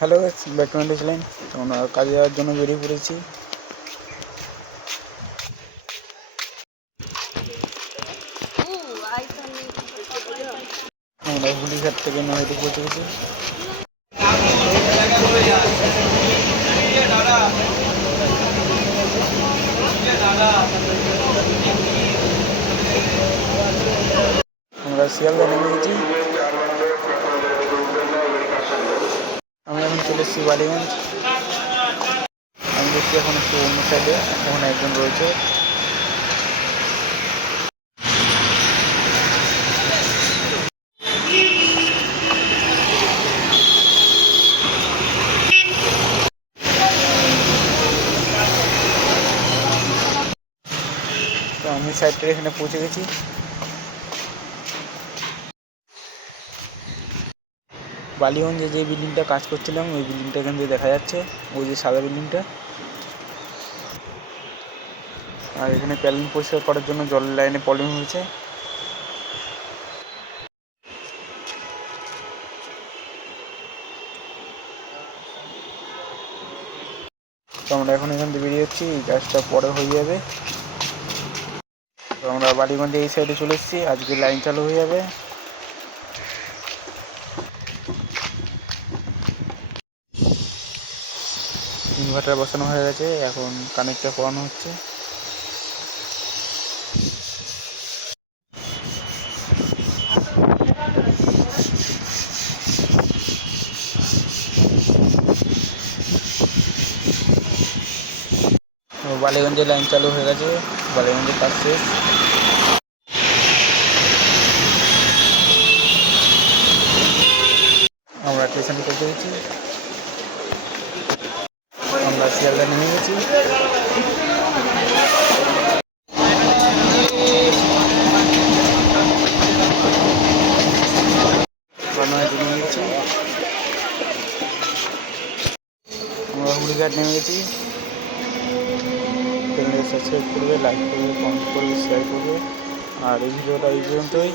Hello guys, back to my channel. আমরা কাজে যাওয়ার জন্য বেরিয়ে পড়েছি। আমরা হুলিঘাট থেকে নয়টি পৌঁছে গেছি। আমরা শিয়ালদা নেমে গেছি। আমরা এখন চলে এসেছি বালিগঞ্জ। আমি দেখছি এখন একটু অন্য সাইডে ওখানে একজন রয়েছে। তো আমি সাইডটার এখানে পৌঁছে গেছি। বালিগঞ্জে যে বিল্ডিংটা কাজ করছিলাম ওই বিল্ডিংটা এখান থেকে দেখা যাচ্ছে, ওই যে সাদা বিল্ডিংটা। আর এখানে প্যালেন পরিষ্কার করার জন্য জলের লাইনে প্রবলেম হয়েছে। তো আমরা এখন এখান থেকে বেরিয়ে যাচ্ছি, এই কাজটা পরে হয়ে যাবে। তো আমরা বালিগঞ্জে এই সাইডে চলে এসেছি, আজকে লাইন চালু হয়ে যাবে। ইনভার্টার বসানো হয়ে গেছে, এখন কানেক্টটা করানো হচ্ছে। বালিগঞ্জে লাইন চালু হয়ে গেছে, বালিগঞ্জের কাজ শেষ। আমরা স্টেশনে পৌঁছে গেছি। আমরা শিয়ালদা নেমে গেছি। নেমে গেছি। আমরা হুলিঘাট নেমে গেছি। চ্যানেলটা সাবস্ক্রাইব করবে, লাইক করবে, কমেন্ট করবে, শেয়ার করবে। আর এই ভিডিওটা এই পর্যন্তই।